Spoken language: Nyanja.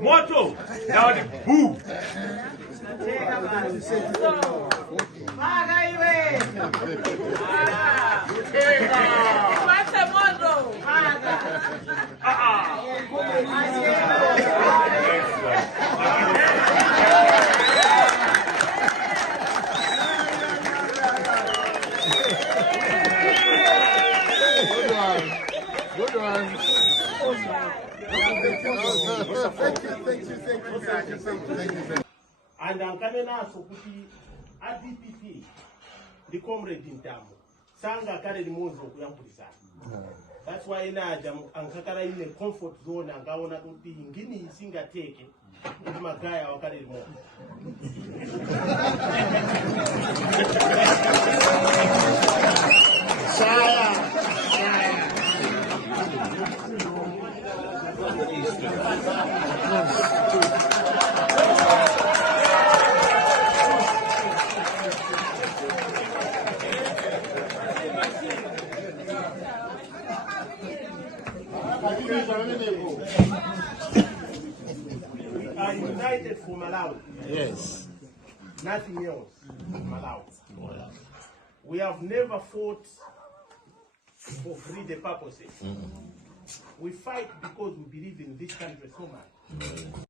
Moto. Now the boo. Good one. Thank you. And I'm coming out so DPP, the comrade in Tamu. Sanga carry the moons of Yampurisa. That's why in Ankara in the comfort zone and Gawana to be in Guinea, Singa take it. Magaya or carry more. We are united for Malawi. Yes. Nothing else. Malawi. We have never fought for greedy purposes. We fight because we believe in this country so much.